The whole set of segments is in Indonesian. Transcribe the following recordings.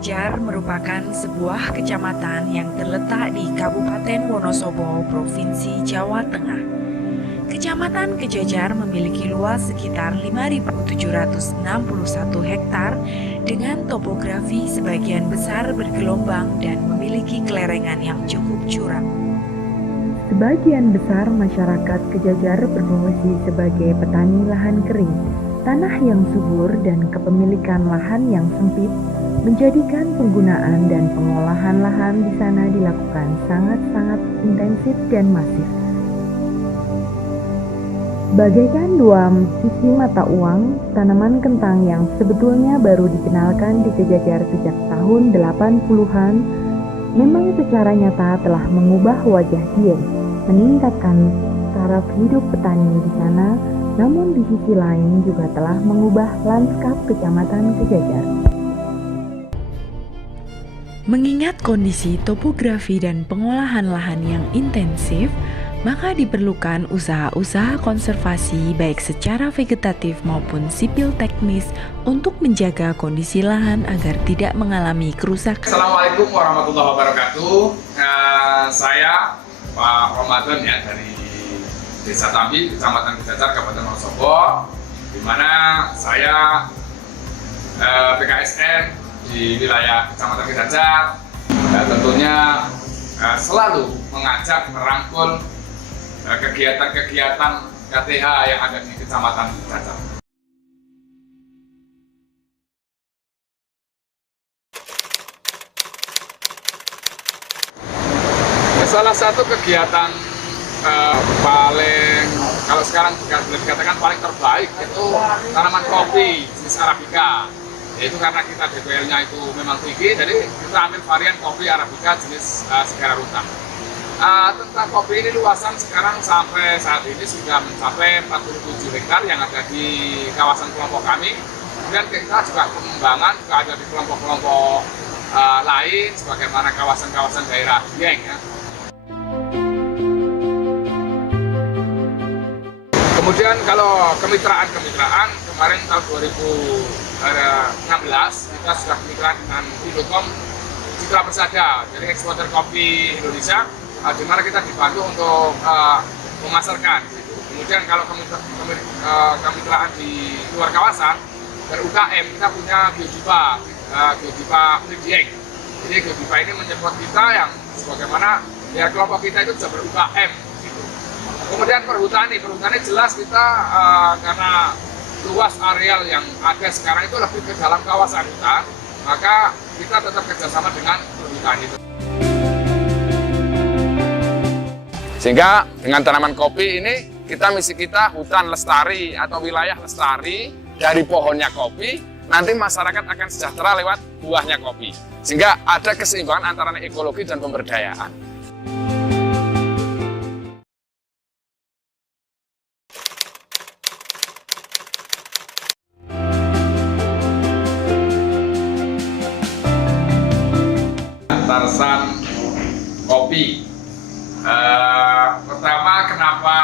Kejajar merupakan sebuah kecamatan yang terletak di Kabupaten Wonosobo, Provinsi Jawa Tengah. Kecamatan Kejajar memiliki luas sekitar 5.761 hektar dengan topografi sebagian besar bergelombang dan memiliki kelerengan yang cukup curam. Sebagian besar masyarakat Kejajar berfungsi sebagai petani lahan kering. Tanah yang subur dan kepemilikan lahan yang sempit menjadikan penggunaan dan pengolahan lahan di sana dilakukan sangat-sangat intensif dan masif. Bagaikan dua sisi mata uang, tanaman kentang yang sebetulnya baru dikenalkan di Kejajar sejak tahun 80-an memang secara nyata telah mengubah wajah Dieng, meningkatkan taraf hidup petani di sana, namun di sisi lain juga telah mengubah lanskap Kecamatan Kejajar. Mengingat kondisi topografi dan pengolahan lahan yang intensif, maka diperlukan usaha-usaha konservasi baik secara vegetatif maupun sipil teknis untuk menjaga kondisi lahan agar tidak mengalami kerusakan. Assalamualaikum warahmatullahi wabarakatuh. Saya Pak Ramadan ya dari Desa Tambi, Kecamatan Kejajar, Kabupaten Wonosobo, di mana saya PKSN di wilayah Kecamatan Kejajar. Tentunya selalu mengajak merangkul kegiatan-kegiatan KTH yang ada di Kecamatan Kejajar. Salah satu kegiatan paling, kalau sekarang boleh dikatakan paling terbaik itu tanaman kopi jenis Arabica. Yaitu karena kita DPL-nya itu memang tinggi, jadi kita ambil varian kopi Arabica jenis Segara Runtang. Tentang kopi ini luasan sekarang sampai saat ini sudah mencapai 47 hektar yang ada di kawasan kelompok kami. Kemudian kita juga pengembangan juga ada di kelompok-kelompok lain sebagaimana kawasan-kawasan daerah Dieng ya. Kemudian kalau kemitraan kemarin tahun 2016 kita sudah kemitraan dengan Indocom Citra Persada, jadi eksporter kopi Indonesia, di mana kita dibantu untuk memasarkan. Kemudian kalau kemitraan di luar kawasan dan UKM kita punya Geodipa Dieng. Jadi Geodipa ini menyebut kita yang sebagaimana ya kelompok kita itu sudah ber-UKM. Kemudian perhutani jelas kita karena luas areal yang ada sekarang itu lebih ke dalam kawasan hutan, maka kita tetap kerjasama dengan perhutani. Sehingga dengan tanaman kopi ini misi kita hutan lestari atau wilayah lestari dari pohonnya kopi, nanti masyarakat akan sejahtera lewat buahnya kopi. Sehingga ada keseimbangan antara ekologi dan pemberdayaan. Tarsan kopi. Pertama, kenapa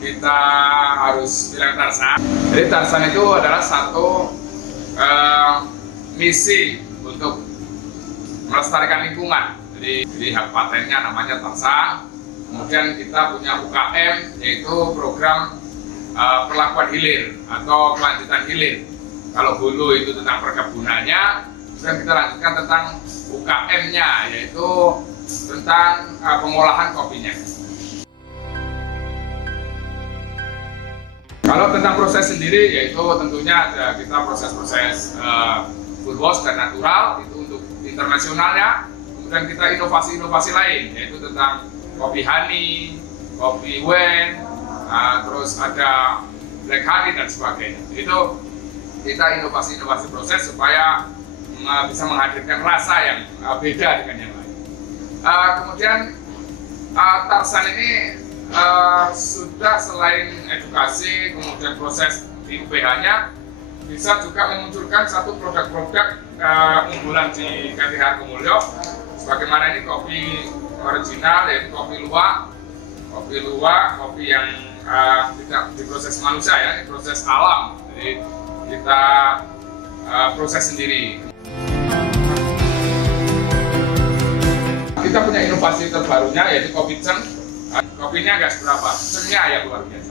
kita harus bilang Tarsan? Jadi Tarsan itu adalah satu misi untuk melestarikan lingkungan. Jadi hak patennya namanya Tarsan. Kemudian kita punya UKM, yaitu program perlakuan hilir atau kelanjutan hilir. Kalau hulu itu tentang perkebunannya, dan kita lanjutkan tentang UKM-nya, yaitu tentang pengolahan kopinya. Kalau tentang proses sendiri, yaitu tentunya ada kita proses-proses food wash dan natural, itu untuk internasionalnya. Kemudian kita inovasi-inovasi lain, yaitu tentang kopi honey, kopi wen, terus ada black honey dan sebagainya. Itu kita inovasi-inovasi proses supaya bisa menghadirkan rasa yang beda dengan yang lain. Kemudian Tarsan ini sudah selain edukasi, kemudian proses di UPH-nya bisa juga memunculkan satu produk-produk unggulan di KTH Argomulyo. Sebagaimana ini kopi original, yaitu kopi luwak, kopi yang tidak diproses manusia ya, diproses alam. Jadi kita proses sendiri. kita punya inovasi terbarunya yaitu kopi ceng. Kopinya nggak seberapa, cengnya ya luar biasa.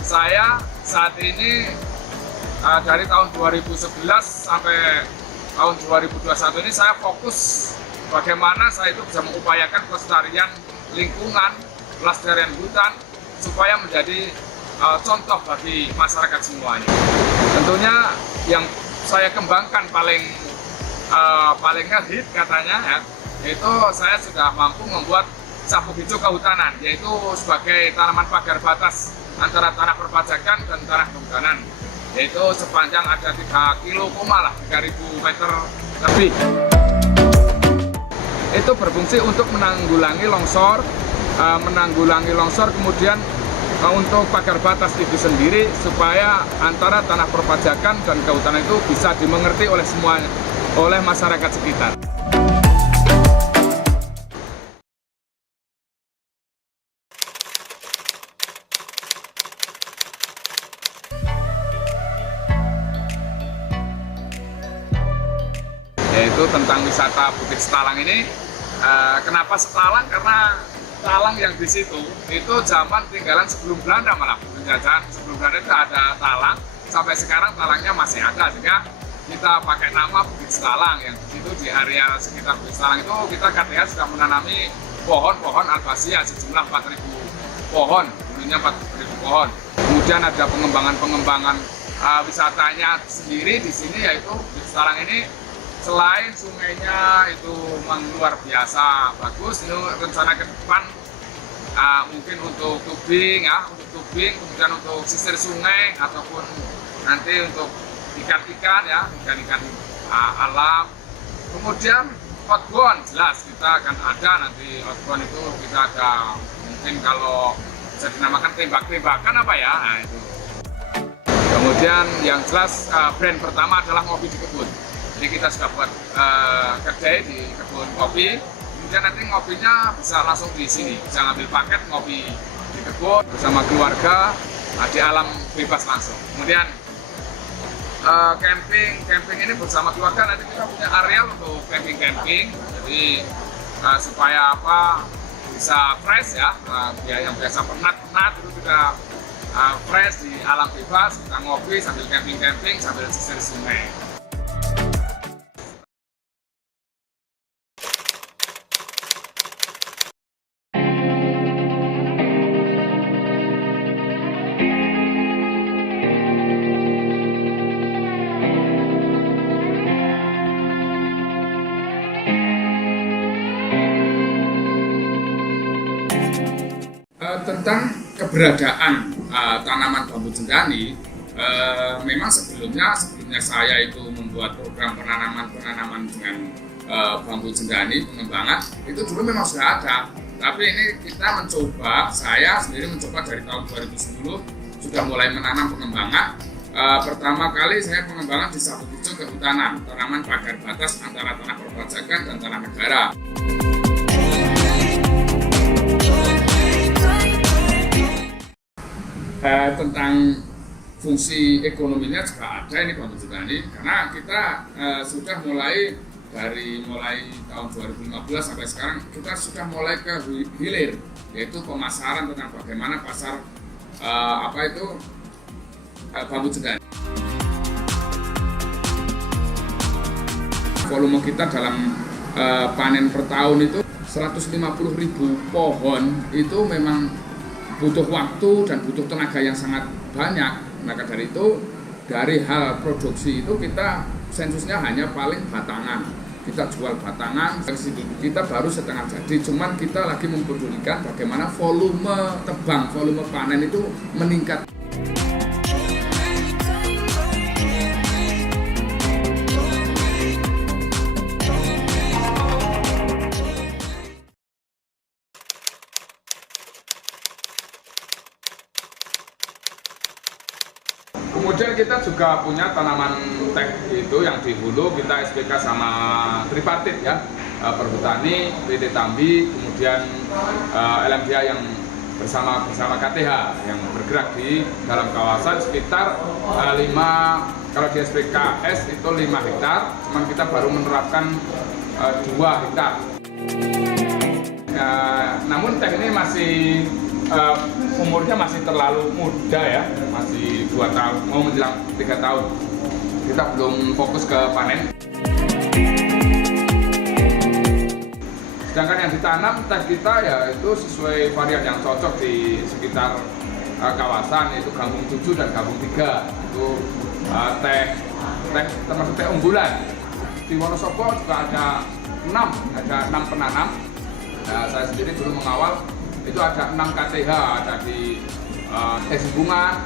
Saya saat ini dari tahun 2011 sampai tahun 2021 ini saya fokus bagaimana saya itu bisa mengupayakan pelestarian lingkungan, pelestarian hutan supaya menjadi contoh bagi masyarakat semuanya. Tentunya yang saya kembangkan paling hit katanya ya, yaitu saya sudah mampu membuat sabuk hijau kehutanan, yaitu sebagai tanaman pagar batas antara tanah perpajakan dan tanah kehutanan, yaitu sepanjang ada 3 kilo, 3.000 meter lebih. Itu berfungsi untuk menanggulangi longsor, kemudian untuk pagar batas itu sendiri supaya antara tanah perpajakan dan kehutanan itu bisa dimengerti oleh semuanya, oleh masyarakat sekitar. Yaitu tentang wisata Bukit Setalang ini. Kenapa Setalang? Karena talang yang di situ itu zaman tinggalan sebelum Belanda, malah penjajahan sebelum Belanda itu ada talang, sampai sekarang talangnya masih ada, sehingga kita pakai nama Bukit Setalang. Yang di situ di area sekitar Bukit Setalang itu kita KTH sudah menanami pohon-pohon albasia sejumlah 4.000 pohon, dulunya 4.000 pohon. Kemudian ada pengembangan wisatanya sendiri di sini, yaitu Bukit Setalang ini selain sungainya itu memang luar biasa bagus, ini rencana ke depan mungkin untuk tubing, kemudian untuk sisir sungai ataupun nanti untuk ikan-ikan ya, ikan-ikan alam. Kemudian outbound jelas kita akan ada nanti outbound itu kita ada mungkin kalau bisa dinamakan tembak-tembakan apa ya, nah itu. Kemudian yang jelas brand pertama adalah ngopi di kebun. Jadi kita sudah buat kedai di kebun kopi, kemudian nanti ngopinya bisa langsung di sini, bisa ngambil paket ngopi di kebun bersama keluarga di alam bebas langsung. Kemudian camping ini bersama keluarga, nanti kita punya area untuk camping, jadi supaya bisa fresh ya, yang biasa penat itu juga fresh di alam bebas, kita ngopi sambil camping sambil sisir sungai. Tentang keberadaan tanaman bambu cendani, memang sebelumnya saya itu membuat program penanaman dengan bambu cendani pengembangan itu dulu memang sudah ada, tapi ini kita saya sendiri mencoba dari tahun 2010 sudah mulai menanam pengembangan. Pertama kali saya pengembangan di sabuk hijau kehutanan, tanaman pagar batas antara tanah perpajakan dan tanah negara. Tentang fungsi ekonominya juga ada ini bambu cendani, karena kita sudah mulai tahun 2015 sampai sekarang kita sudah mulai ke hilir, yaitu pemasaran tentang bagaimana pasar bambu cendani. Volume kita dalam panen per tahun itu 150.000 pohon, itu memang butuh waktu dan butuh tenaga yang sangat banyak. Maka dari itu, dari hal produksi itu kita sensusnya hanya paling batangan. Kita jual batangan, kita baru setengah jadi. Cuman kita lagi mempedulikan bagaimana volume tebang, volume panen itu meningkat. Kemudian kita juga punya tanaman teh itu yang di hulu, kita SPK sama tripartit ya, Perhutani, PT Tambi, kemudian LMDA yang bersama KTH yang bergerak di dalam kawasan sekitar 5, kalau di SPKS itu 5 hektar, cuman kita baru menerapkan 2 hektar. Namun teh ini masih umurnya masih terlalu muda ya, masih 2 tahun, mau menjelang 3 tahun. Kita belum fokus ke panen. Sedangkan yang ditanam teh kita ya itu sesuai varian yang cocok di sekitar kawasan, yaitu Gambung 7 dan Gambung 3. Itu teh termasuk teh unggulan. Di Wonosobo juga ada 6 penanam. Nah, saya sendiri dulu mengawal itu ada 6 KTH, ada di Sibungan,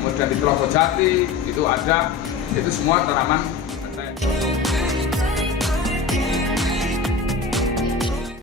kemudian di Telogojati itu ada, itu semua tanaman teh.